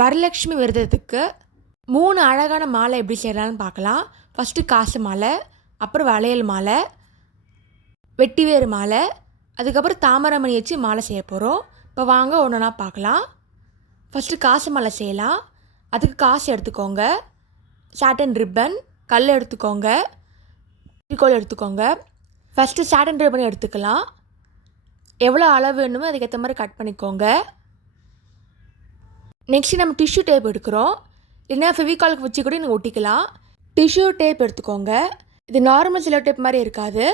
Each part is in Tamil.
வரலட்சுமி விரதத்துக்கு 3 அழகான மாலை எப்படி செய்யலாம்னு பார்க்கலாம். ஃபஸ்ட்டு காசு மாலை, அப்புறம் வளையல் மாலை, வெட்டிவேறு மாலை, அதுக்கப்புறம் தாமரைமணி வச்சு மாலை செய்ய போகிறோம். இப்போ வாங்க ஒன்று ஒன்றா பார்க்கலாம். ஃபஸ்ட்டு காசு மாலை செய்யலாம். அதுக்கு காசு எடுத்துக்கோங்க, சாட்டன் ரிப்பன், கல் எடுத்துக்கோங்க, திருக்கோள் எடுத்துக்கோங்க. ஃபஸ்ட்டு சாட்டன் ரிப்பன் எடுத்துக்கலாம். எவ்வளோ அளவு வேணுமோ அதுக்கேற்ற மாதிரி கட் பண்ணிக்கோங்க. நெக்ஸ்ட்டு நம்ம டிஷ்யூ டேப் எடுக்கிறோம். இல்லைனா ஃபெவிகாலுக்கு வச்சு கூட நீங்கள் ஒட்டிக்கலாம். டிஷ்யூ டேப் எடுத்துக்கோங்க. இது நார்மல் செல்லோ டேப் மாதிரி இருக்காது,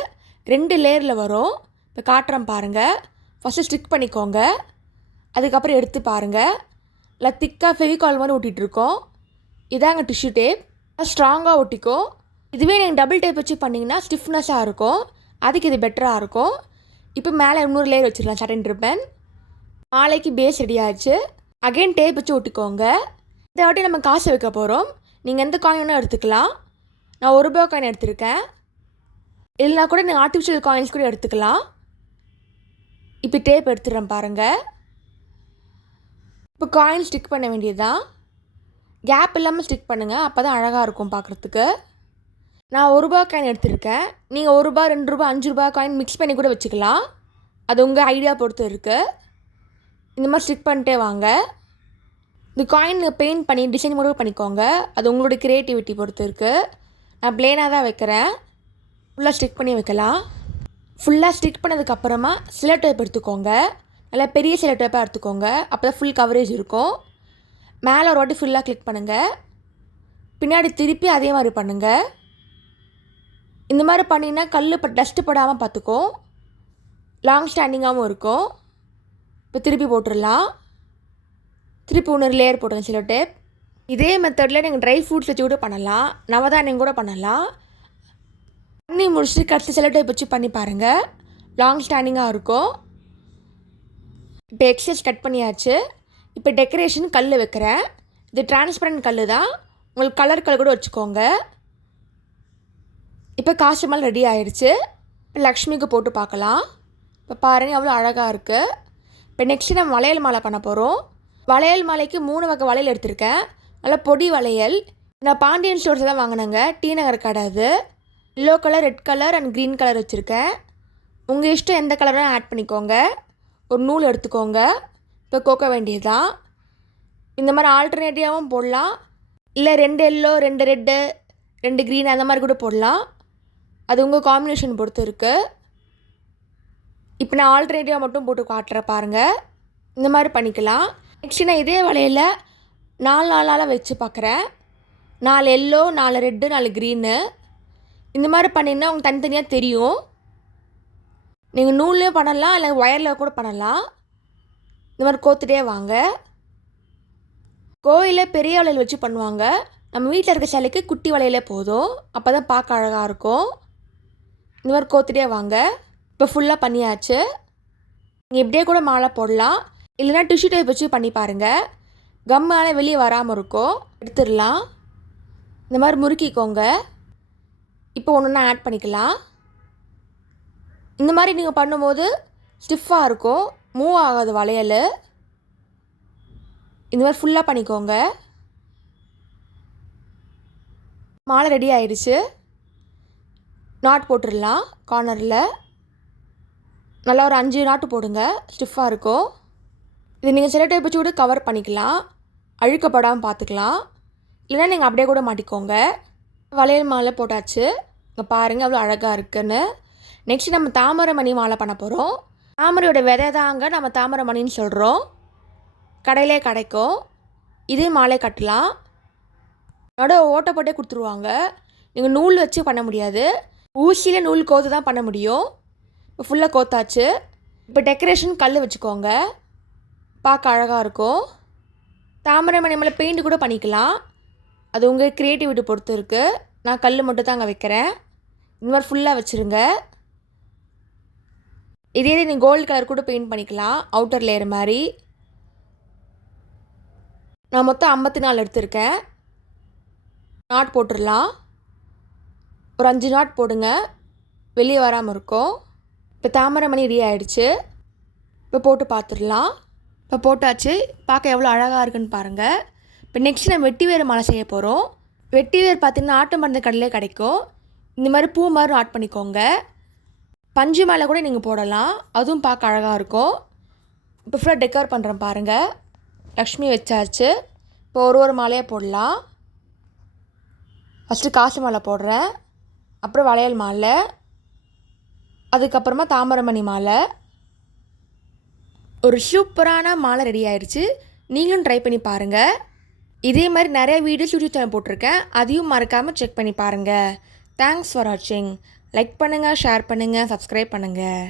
2 லேயரில் வரும். இப்போ காட்டுறேன் பாருங்கள். ஃபஸ்ட்டு ஸ்டிக் பண்ணிக்கோங்க, அதுக்கப்புறம் எடுத்து பாருங்கள். இல்லை திக்காக ஃபெவிகால் மாதிரி ஒட்டிகிட்ருக்கோம். இதாங்க டிஷ்யூ டேப், ஸ்ட்ராங்காக ஒட்டிக்கும். இதுவே நீங்கள் டபுள் டேப் வச்சு பண்ணிங்கன்னா ஸ்டிஃப்னஸாக இருக்கும், அதுக்கு இது பெட்டராக இருக்கும். இப்போ மேலே இன்னொரு லேயர் வச்சிடலாம் சாட்டன் ரிப்பன். மாலைக்கு பேஸ் ரெடி ஆகிடுச்சு. அகைன் டேப் வச்சு ஒட்டிக்கோங்க. இந்த வாட்டி நம்ம காசு வைக்க போகிறோம். நீங்கள் எந்த காயினும் எடுத்துக்கலாம். நான் ₹1 காயின் எடுத்திருக்கேன். இல்லைனா கூட நீங்கள் ஆர்டிஃபிஷியல் காயின்ஸ் கூட எடுத்துக்கலாம். இப்போ டேப் எடுத்துடுறேன் பாருங்கள். இப்போ காயின் ஸ்டிக் பண்ண வேண்டியது தான். கேப் இல்லாமல் ஸ்டிக் பண்ணுங்கள், அப்போ தான் அழகாக இருக்கும் பார்க்குறதுக்கு. நான் ₹1 காயின் எடுத்திருக்கேன். நீங்கள் ₹1, ₹2, ₹5 காயின் மிக்ஸ் பண்ணி கூட வச்சுக்கலாம். அது உங்கள் ஐடியா பொறுத்து இருக்குது. இந்த மாதிரி ஸ்டிக் பண்ணிட்டே வாங்க. இந்த காயின் பெயிண்ட் பண்ணி டிசைன் கூட பண்ணிக்கோங்க, அது உங்களோட க்ரியேட்டிவிட்டி பொறுத்து இருக்குது. நான் ப்ளேனாக தான் வைக்கிறேன். ஃபுல்லாக ஸ்டிக் பண்ணி வைக்கலாம். ஃபுல்லாக ஸ்டிக் பண்ணதுக்கப்புறமா செல்லோ டேப் எடுத்துக்கோங்க. நல்லா பெரிய செல்லோ டேப்பாக எடுத்துக்கோங்க, அப்போ தான் ஃபுல் கவரேஜ் இருக்கும். மேலே ஒரு வாட்டி ஃபுல்லாக கிளிக் பண்ணுங்கள், பின்னாடி திருப்பி அதே மாதிரி பண்ணுங்கள். இந்த மாதிரி பண்ணிங்கன்னா கல் டஸ்ட்டு படாமல் பார்த்துக்கும், லாங் ஸ்டாண்டிங்காகவும் இருக்கும். இப்போ திருப்பி போட்டுடலாம். திருப்பி இன்னொரு லேயர் போட்டுருங்க செல்லோ டேப். இதே மெத்தடில் நீங்கள் ட்ரை ஃப்ரூட்ஸ் வச்சு கூட பண்ணலாம், நவதானியம் கூட பண்ணலாம். பண்ணி முடிச்சுட்டு கடைசி செல்லோ டேப் வச்சு பண்ணி பாருங்கள், லாங் ஸ்டாண்டிங்காக இருக்கும். இப்போ எக்ஸஸ் கட் பண்ணியாச்சு. இப்போ டெக்கரேஷன் கல் வைக்கிறேன். இது டிரான்ஸ்பரண்ட் கல் தான், உங்களுக்கு கலர் கல் கூட வச்சுக்கோங்க. இப்போ காசு மாலை ரெடி ஆகிடுச்சு. இப்போ லக்ஷ்மிக்கு போட்டு பார்க்கலாம். இப்போ பாருங்கள் எவ்வளோ அழகாக இருக்குது. இப்போ நெக்ஸ்ட்டு நம்ம வளையல் மாலை பண்ண போகிறோம். வளையல் மாலைக்கு 3 வகை வளையல் எடுத்திருக்கேன். நல்லா பொடி வளையல். நான் பாண்டியன் ஸ்டோர்ஸ் தான் வாங்கினேங்க, டி நகர் கடை. அது yellow colour, red colour and green colour வச்சுருக்கேன். உங்கள் இஷ்டம் எந்த கலரும் ஆட் பண்ணிக்கோங்க. ஒரு நூல் எடுத்துக்கோங்க. இப்போ கோக்க வேண்டியது தான். இந்த மாதிரி ஆல்டர்னேட்டிவாகவும் போடலாம், இல்லை 2 எல்லோ 2 ரெட்டு 2 க்ரீன் அந்த மாதிரி கூட போடலாம். அது உங்கள் காம்பினேஷன் பொறுத்து இருக்குது. இப்போ நான் ஆல்டர்னேட்டிவாக மட்டும் போட்டு காட்டுறேன் பாருங்கள். இந்த மாதிரி பண்ணிக்கலாம். நெக்ஸ்ட்டு நான் இதே வளையல 4 வச்சு பார்க்குறேன். 4 எல்லோ, 4 ரெட்டு, 4 க்ரீனு. இந்த மாதிரி பண்ணிங்கன்னா உங்களுக்கு தனித்தனியாக தெரியும். நீங்கள் நூல்லையும் பண்ணலாம், இல்லை ஒயரில் கூட பண்ணலாம். இந்த மாதிரி கோத்துட்டே வாங்க. கோயிலில் பெரிய வளையல் வச்சு பண்ணுவாங்க, நம்ம வீட்டில் இருக்க சிலைக்கு குட்டி வளையலே போதும், அப்போ தான் பார்க்க அழகாக இருக்கும். இந்த மாதிரி கோத்துட்டே வாங்க. இப்போ ஃபுல்லாக பண்ணியாச்சு. நீங்கள் இப்படியே கூட மாலை போடலாம், இல்லைனா டிஷ்யூ டேப் வச்சு பண்ணி பாருங்கள். கம்மால வெளியே வராமல் இருக்கும். எடுத்துடலாம். இந்த மாதிரி முறுக்கிக்கோங்க. இப்போ ஒன்று ஒன்றா ஆட் பண்ணிக்கலாம். இந்த மாதிரி நீங்கள் பண்ணும்போது ஸ்டிஃபாக இருக்கும், மூவ் ஆகாது வளையல். இந்த மாதிரி ஃபுல்லாக பண்ணிக்கோங்க. மாலை ரெடி ஆயிடுச்சு. நாட் போட்டுடலாம் கார்னரில். நல்லா ஒரு 5 நாட்டு போடுங்க, ஸ்டிஃபாக இருக்கும். இது நீங்கள் செல்லோ டேப் வச்சு கூட கவர் பண்ணிக்கலாம், அழுக்கப்படாமல் பார்த்துக்கலாம். இல்லைனா நீங்கள் அப்படியே கூட மாட்டிக்கோங்க. வளையல் மாலை போட்டாச்சு. இங்கே பாருங்கள் அவ்வளோ அழகாக இருக்குன்னு. நெக்ஸ்ட் நம்ம தாமரைமணி மாலை பண்ண போகிறோம். தாமரையோட விதை தாங்க நம்ம தாமரைமணின்னு சொல்கிறோம், கடையிலே கிடைக்கும். இதே மாலை கட்டலாம். அதோட ஓட்டை போட்டே கொடுத்துருவாங்க. நீங்கள் நூல் வச்சு பண்ண முடியாது, ஊசியில் நூல் கோத்து தான் பண்ண முடியும். இப்போ ஃபுல்லாக கோத்தாச்சு. இப்போ டெக்கரேஷன் கல் வச்சுக்கோங்க, பார்க்க அழகாக இருக்கும். தாமரைமணி மேலே பெயிண்ட் கூட பண்ணிக்கலாம், அது உங்கள் க்ரியேட்டிவிட்டி பொறுத்து இருக்குது. நான் கல் மட்டும் தான் அங்கே வைக்கிறேன். இந்த மாதிரி ஃபுல்லாக வச்சுருங்க. இதே நீங்கள் கோல்டு கலர் கூட பெயிண்ட் பண்ணிக்கலாம், அவுட்டர் லேயர் மாதிரி. நான் மொத்தம் 54 எடுத்திருக்கேன். நாட் போட்டுடலாம். ஒரு 5 நாட் போடுங்க, வெளியே வராமல் இருக்கும். இப்போ தாமரைமணி ரெடி ஆகிடுச்சு. இப்போ போட்டு பார்த்துடலாம். இப்போ போட்டாச்சு. பார்க்க எவ்வளோ அழகாக இருக்குன்னு பாருங்கள். இப்போ நெக்ஸ்ட் நம்ம வெட்டி வேர் மாலை செய்ய போகிறோம். வெட்டி வேர் பார்த்திங்கன்னா ஆட்டு மருந்து கடையிலே கிடைக்கும். இந்த மாதிரி பூ மாதிரி ஆட் பண்ணிக்கோங்க. பஞ்சு மாலை கூட நீங்கள் போடலாம், அதுவும் பார்க்க அழகாக இருக்கும். இப்போ ஃபுல்லாக டெக்கர் பண்ணுறேன் பாருங்கள். லக்ஷ்மி வச்சாச்சு. இப்போ ஒரு மாலையாக போடலாம். ஃபஸ்ட்டு காசு மாலை போடுறேன், அப்புறம் வளையல் மாலை, அதுக்கப்புறமா தாமரமணி மாலை. ஒரு சூப்பரான மாலை ரெடி ஆயிடுச்சு. நீங்களும் ட்ரை பண்ணி பாருங்கள். இதே மாதிரி நிறைய வீடியோஸ் யூடியூப் சேனல் போட்டிருக்கேன், அதையும் மறக்காமல் செக் பண்ணி பாருங்கள். தேங்க்ஸ் ஃபார் வாட்சிங். லைக் பண்ணுங்கள், ஷேர் பண்ணுங்கள், சப்ஸ்கிரைப் பண்ணுங்கள்.